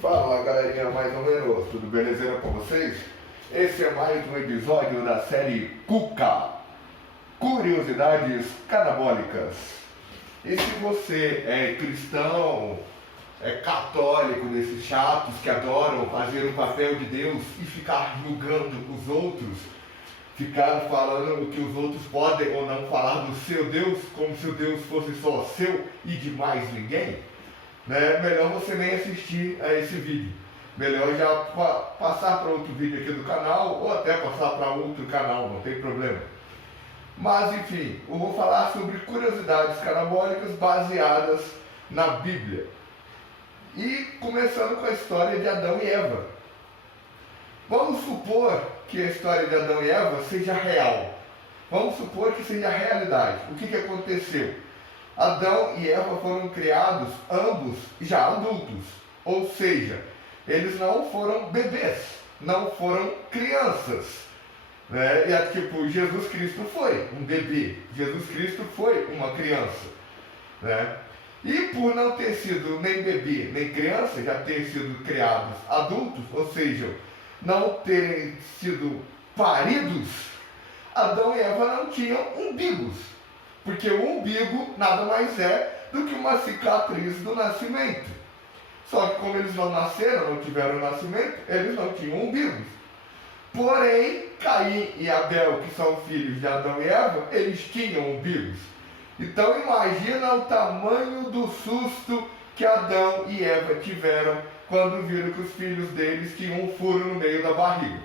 Fala galerinha, mais ou menos, tudo belezinha com vocês? Esse é mais um episódio da série Cuca, Curiosidades Canabólicas. E se você é cristão, é católico, desses chatos que adoram fazer o papel de Deus e ficar julgando os outros, ficar falando o que os outros podem ou não falar do seu Deus, como se o Deus fosse só seu e de mais ninguém, né? Melhor você nem assistir a esse vídeo. Melhor já passar para outro vídeo aqui do canal ou até passar para outro canal, não tem problema. Mas enfim, eu vou falar sobre curiosidades canabólicas baseadas na Bíblia. E começando com a história de Adão e Eva. Vamos supor que a história de Adão e Eva seja real. Vamos supor que seja realidade. O que aconteceu? Adão e Eva foram criados, ambos já adultos. Ou seja, eles não foram bebês, não foram crianças. Né? E tipo, Jesus Cristo foi um bebê, Jesus Cristo foi uma criança. Né? E por não ter sido nem bebê, nem criança, já ter sido criados adultos, ou seja, não terem sido paridos, Adão e Eva não tinham umbigos. Porque o umbigo nada mais é do que uma cicatriz do nascimento. Só que como eles não nasceram, não tiveram nascimento, eles não tinham umbigos. Porém, Caim e Abel, que são filhos de Adão e Eva, eles tinham umbigos. Então imagina o tamanho do susto que Adão e Eva tiveram quando viram que os filhos deles tinham um furo no meio da barriga.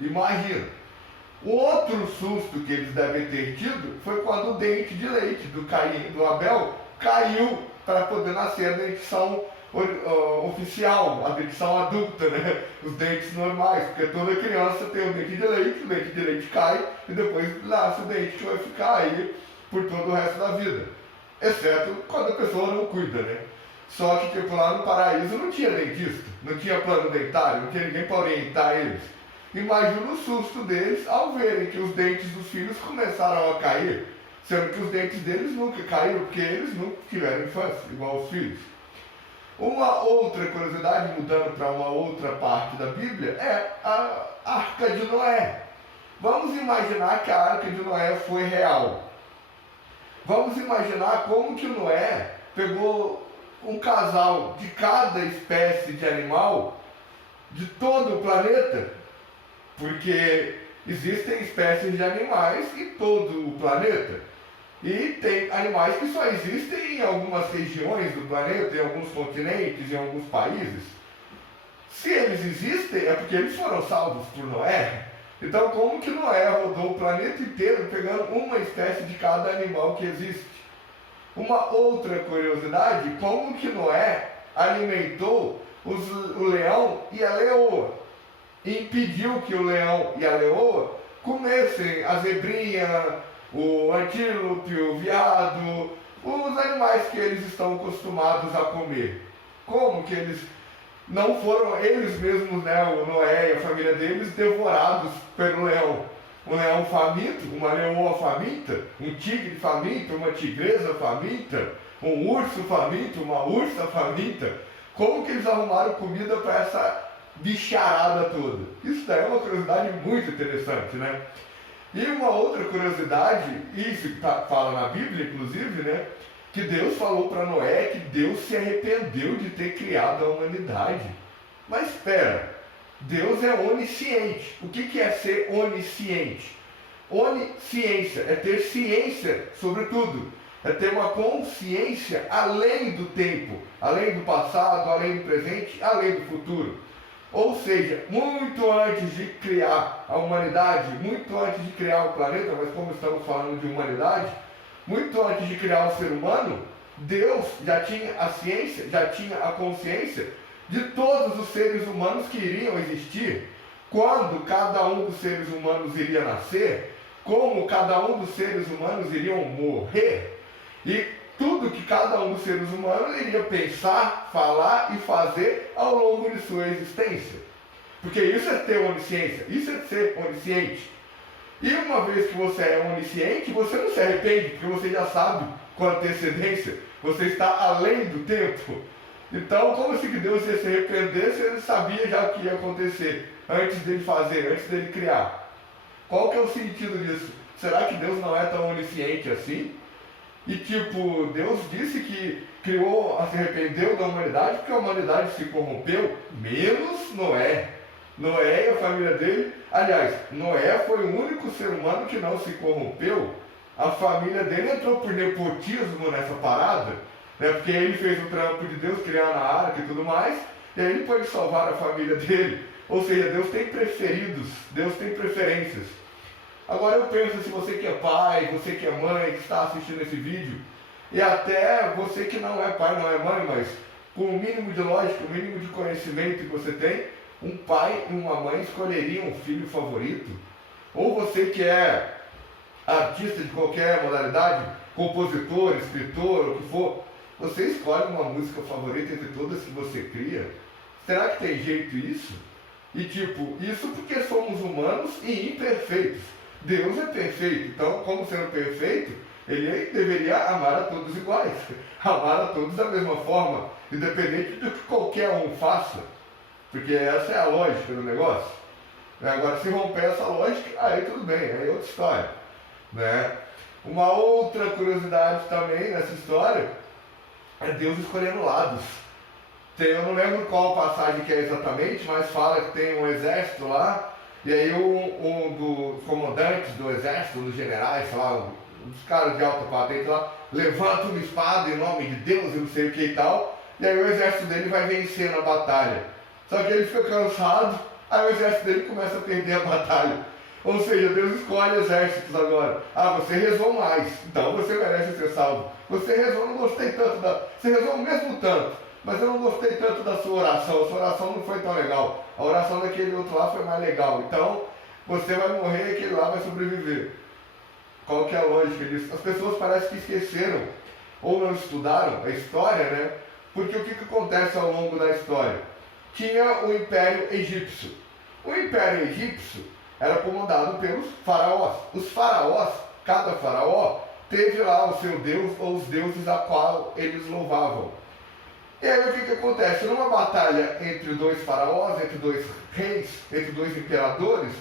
Imagina. O outro susto que eles devem ter tido foi quando o dente de leite do Caim e do Abel caiu para poder nascer a dentição oficial, a dentição adulta, né? Os dentes normais, porque toda criança tem o dente de leite cai e depois nasce o dente que vai ficar aí por todo o resto da vida. Exceto quando a pessoa não cuida, né? Só que tipo, lá no paraíso não tinha dentista, não tinha plano dentário, não tinha ninguém para orientar eles. Imagina o susto deles ao verem que os dentes dos filhos começaram a cair, sendo que os dentes deles nunca caíram, porque eles nunca tiveram infância, igual os filhos. Uma outra curiosidade, mudando para uma outra parte da Bíblia, é a Arca de Noé. Vamos imaginar que a Arca de Noé foi real. Vamos imaginar como que Noé pegou um casal de cada espécie de animal de todo o planeta, porque existem espécies de animais em todo o planeta. E tem animais que só existem em algumas regiões do planeta, em alguns continentes, em alguns países. Se eles existem, é porque eles foram salvos por Noé. Então, como que Noé rodou o planeta inteiro pegando uma espécie de cada animal que existe? Uma outra curiosidade, como que Noé alimentou o leão e a leoa? E impediu que o leão e a leoa comessem a zebrinha, o antílope, o veado, os animais que eles estão acostumados a comer. Como que eles não foram eles mesmos, né, o Noé e a família deles, devorados pelo leão? Um leão faminto, uma leoa faminta, um tigre faminto, uma tigresa faminta, um urso faminto, uma ursa faminta. Como que eles arrumaram comida para essa bicharada toda? Isso daí é uma curiosidade muito interessante, né? E uma outra curiosidade, isso que fala na Bíblia, inclusive, né? Que Deus falou para Noé que Deus se arrependeu de ter criado a humanidade. Mas espera, Deus é onisciente. O que é ser onisciente? Onisciência é ter ciência sobre tudo. É ter uma consciência além do tempo, além do passado, além do presente, além do futuro. Ou seja, muito antes de criar a humanidade, muito antes de criar o planeta, mas como estamos falando de humanidade, muito antes de criar o ser humano, Deus já tinha a ciência, já tinha a consciência de todos os seres humanos que iriam existir, quando cada um dos seres humanos iria nascer, como cada um dos seres humanos iriam morrer, e tudo que cada um dos seres humanos iria pensar, falar e fazer ao longo de sua existência. Porque isso é ter onisciência, isso é ser onisciente. E uma vez que você é onisciente, você não se arrepende, porque você já sabe com antecedência, você está além do tempo. Então, como se Deus ia se arrepender se ele sabia já o que ia acontecer antes dele fazer, antes dele criar? Qual que é o sentido disso? Será que Deus não é tão onisciente assim? E tipo, Deus disse que criou, se arrependeu da humanidade porque a humanidade se corrompeu, menos Noé. Noé e a família dele, aliás, Noé foi o único ser humano que não se corrompeu. A família dele entrou por nepotismo nessa parada, né? Porque ele fez o trampo de Deus, criar na arca e tudo mais, e aí ele pode salvar a família dele. Ou seja, Deus tem preferidos, Deus tem preferências. Agora eu penso, se você que é pai, você que é mãe, que está assistindo esse vídeo, e até você que não é pai, não é mãe, mas com o mínimo de lógica, o mínimo de conhecimento que você tem, um pai e uma mãe escolheriam um filho favorito? Ou você que é artista de qualquer modalidade, compositor, escritor, o que for, você escolhe uma música favorita entre todas que você cria? Será que tem jeito isso? E tipo, isso porque somos humanos e imperfeitos. Deus é perfeito, então como sendo perfeito, ele deveria amar a todos iguais, amar a todos da mesma forma, independente do que qualquer um faça, porque essa é a lógica do negócio. Agora, se romper essa lógica, aí tudo bem, aí é outra história, né? Uma outra curiosidade também nessa história é Deus escolhendo lados. Eu não lembro qual passagem que é exatamente, mas fala que tem um exército lá, e aí um dos comandantes do exército, dos generais, sei lá, os caras de alta patente lá, levanta uma espada em nome de Deus e não sei o que e tal, e aí o exército dele vai vencer na batalha. Só que ele fica cansado, aí o exército dele começa a perder a batalha. Ou seja, Deus escolhe exércitos agora. Ah, você rezou mais, então você merece ser salvo. Você rezou, não gostei tanto Você rezou o mesmo tanto, mas eu não gostei tanto da sua oração. A sua oração não foi tão legal. A oração daquele outro lá foi mais legal. Então, você vai morrer e aquele lá vai sobreviver. Qual que é a lógica disso? As pessoas parecem que esqueceram ou não estudaram a história, né? Porque o que acontece ao longo da história? Tinha o Império Egípcio. O Império Egípcio era comandado pelos faraós. Os faraós, cada faraó, teve lá o seu deus ou os deuses a qual eles louvavam. E aí o que acontece? Numa batalha entre dois faraós, entre dois reis, entre dois imperadores,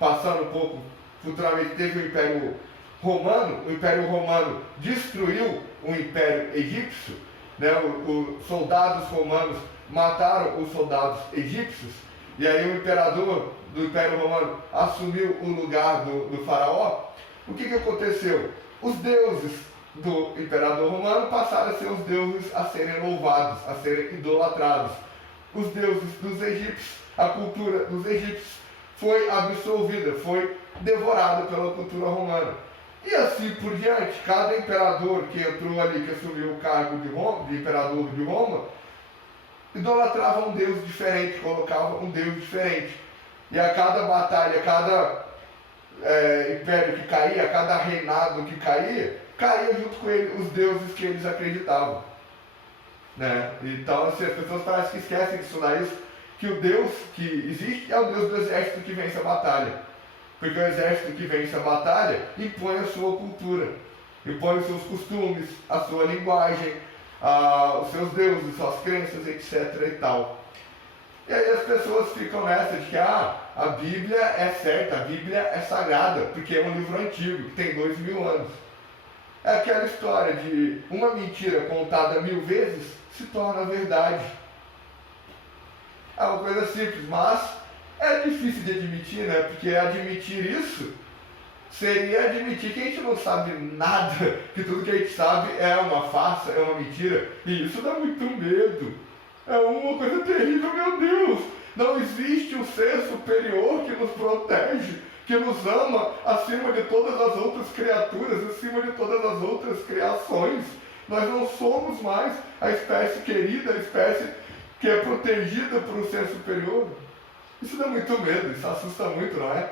passando um pouco, futuramente teve o Império Romano destruiu o Império Egípcio, né? Os soldados romanos mataram os soldados egípcios, e aí o imperador do Império Romano assumiu o lugar do faraó. O que aconteceu? Os deuses do imperador romano passaram a ser os deuses a serem louvados, a serem idolatrados. Os deuses dos egípcios, a cultura dos egípcios foi absorvida, foi devorada pela cultura romana. E assim por diante, cada imperador que entrou ali, que assumiu o cargo de imperador de Roma, idolatrava um deus diferente, colocava um deus diferente. E a cada batalha, cada império que caía, a cada reinado que caía junto com ele os deuses que eles acreditavam, né? Então, assim, as pessoas parecem que esquecem de estudar isso, que o Deus que existe é o Deus do exército que vence a batalha. Porque o exército que vence a batalha impõe a sua cultura, impõe os seus costumes, a sua linguagem, os seus deuses, suas crenças, etc. e tal. E aí as pessoas ficam nessa de que a Bíblia é certa, a Bíblia é sagrada, porque é um livro antigo, que tem 2000 anos. É aquela história de uma mentira contada 1000 vezes se torna verdade. É uma coisa simples, mas é difícil de admitir, né? Porque admitir isso seria admitir que a gente não sabe nada, que tudo que a gente sabe é uma farsa, é uma mentira. E isso dá muito medo. É uma coisa terrível, meu Deus! Não existe um ser superior que nos protege, que nos ama acima de todas as outras criaturas, acima de todas as outras criações. Nós não somos mais a espécie querida, a espécie que é protegida por um ser superior. Isso dá muito medo, isso assusta muito, não é?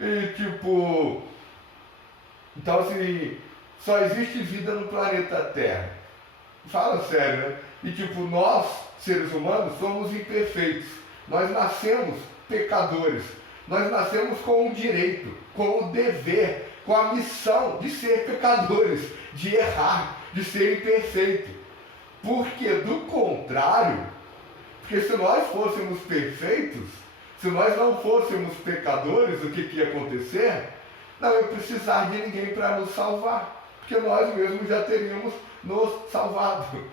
E tipo, então assim, só existe vida no planeta Terra. Fala sério, né? E tipo, nós, seres humanos, somos imperfeitos. Nós nascemos pecadores. Nós nascemos com o direito, com o dever, com a missão de ser pecadores, de errar, de ser imperfeito. Porque do contrário, porque se nós fôssemos perfeitos, se nós não fôssemos pecadores, o que ia acontecer? Não ia precisar de ninguém para nos salvar, porque nós mesmos já teríamos nos salvado.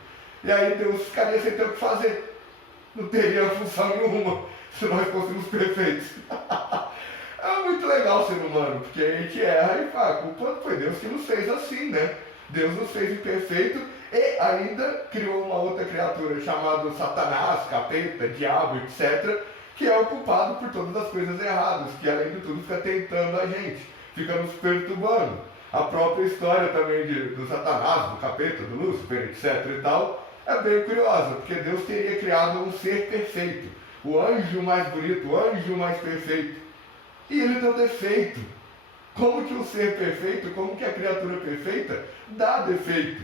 E aí Deus ficaria sem ter o que fazer. Não teria função nenhuma se nós fôssemos perfeitos. É muito legal ser humano, porque a gente erra e fala, a culpa foi Deus que nos fez assim, né? Deus nos fez imperfeito e ainda criou uma outra criatura chamada Satanás, capeta, diabo, etc., que é o culpado por todas as coisas erradas, que além de tudo fica tentando a gente, fica nos perturbando. A própria história também do Satanás, do capeta, do Lúcifer, etc. e tal, é bem curiosa, porque Deus teria criado um ser perfeito, o anjo mais bonito, o anjo mais perfeito, e ele deu defeito. Como que o ser perfeito, como que a criatura perfeita dá defeito?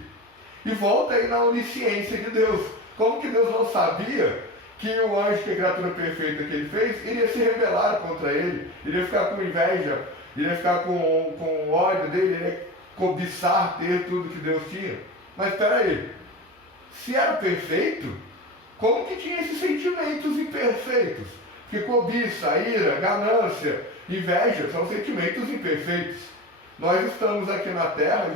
E volta aí na onisciência de Deus. Como que Deus não sabia que o anjo, que é a criatura perfeita que ele fez, iria se rebelar contra ele, iria ficar com inveja, iria ficar com ódio dele, iria cobiçar ter tudo que Deus tinha? Mas espera aí, se era perfeito, como que tinha esses sentimentos imperfeitos? Porque cobiça, ira, ganância, inveja são sentimentos imperfeitos. Nós estamos aqui na Terra,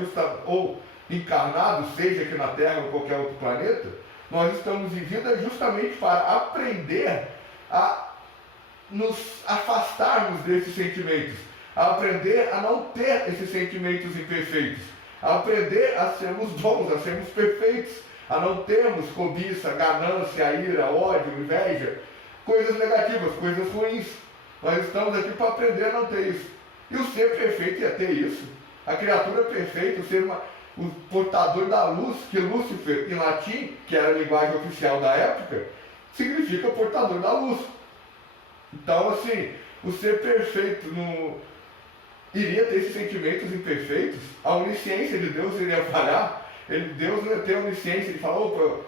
ou encarnados, seja aqui na Terra ou qualquer outro planeta, nós estamos em vida justamente para aprender a nos afastarmos desses sentimentos, a aprender a não ter esses sentimentos imperfeitos, a aprender a sermos bons, a sermos perfeitos, a não termos cobiça, ganância, ira, ódio, inveja, coisas negativas, coisas ruins. Nós estamos aqui para aprender a não ter isso. E o ser perfeito ia ter isso. A criatura perfeita, o portador da luz, que Lúcifer, em latim, que era a linguagem oficial da época, significa portador da luz. Então, assim, o ser perfeito iria ter esses sentimentos imperfeitos, a onisciência de Deus iria falhar, Deus não ia ter a onisciência de falar, opa,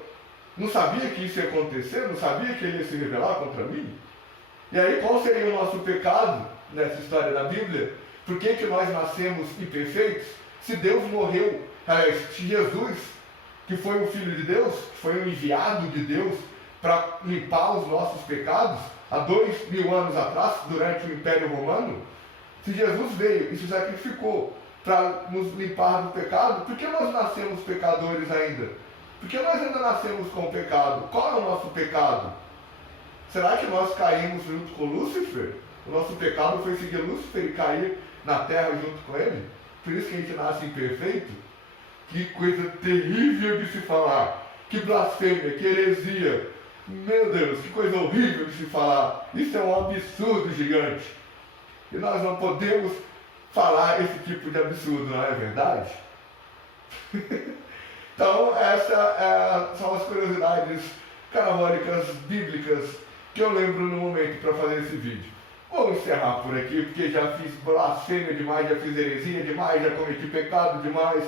não sabia que isso ia acontecer, não sabia que ele ia se rebelar contra mim? E aí, qual seria o nosso pecado nessa história da Bíblia? Por que nós nascemos imperfeitos? Se Deus morreu, se Jesus, que foi o Filho de Deus, que foi o enviado de Deus para limpar os nossos pecados, há 2000 anos atrás, durante o Império Romano, se Jesus veio e se sacrificou para nos limpar do pecado, por que nós nascemos pecadores ainda? Por que nós ainda nascemos com o pecado? Qual é o nosso pecado? Será que nós caímos junto com Lúcifer? O nosso pecado foi seguir Lúcifer e cair na terra junto com ele? Por isso que a gente nasce imperfeito? Que coisa terrível de se falar! Que blasfêmia, que heresia! Meu Deus, que coisa horrível de se falar! Isso é um absurdo gigante! E nós não podemos falar esse tipo de absurdo, não é verdade? Então, essas são as curiosidades carnavólicas bíblicas que eu lembro no momento para fazer esse vídeo. Vou encerrar por aqui, porque já fiz blasfêmia demais, já fiz heresia demais, já cometi pecado demais.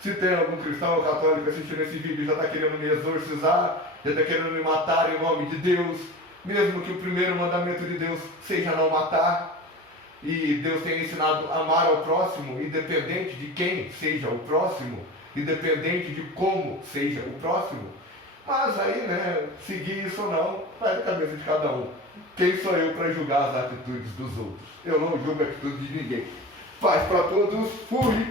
Se tem algum cristão ou católico assistindo esse vídeo, já está querendo me exorcizar, já está querendo me matar em nome de Deus, mesmo que o primeiro mandamento de Deus seja não matar, e Deus tenha ensinado a amar ao próximo, independente de quem seja o próximo, independente de como seja o próximo. Mas aí, né, seguir isso ou não, vai da cabeça de cada um. Quem sou eu para julgar as atitudes dos outros? Eu não julgo a atitude de ninguém. Paz para todos, fui!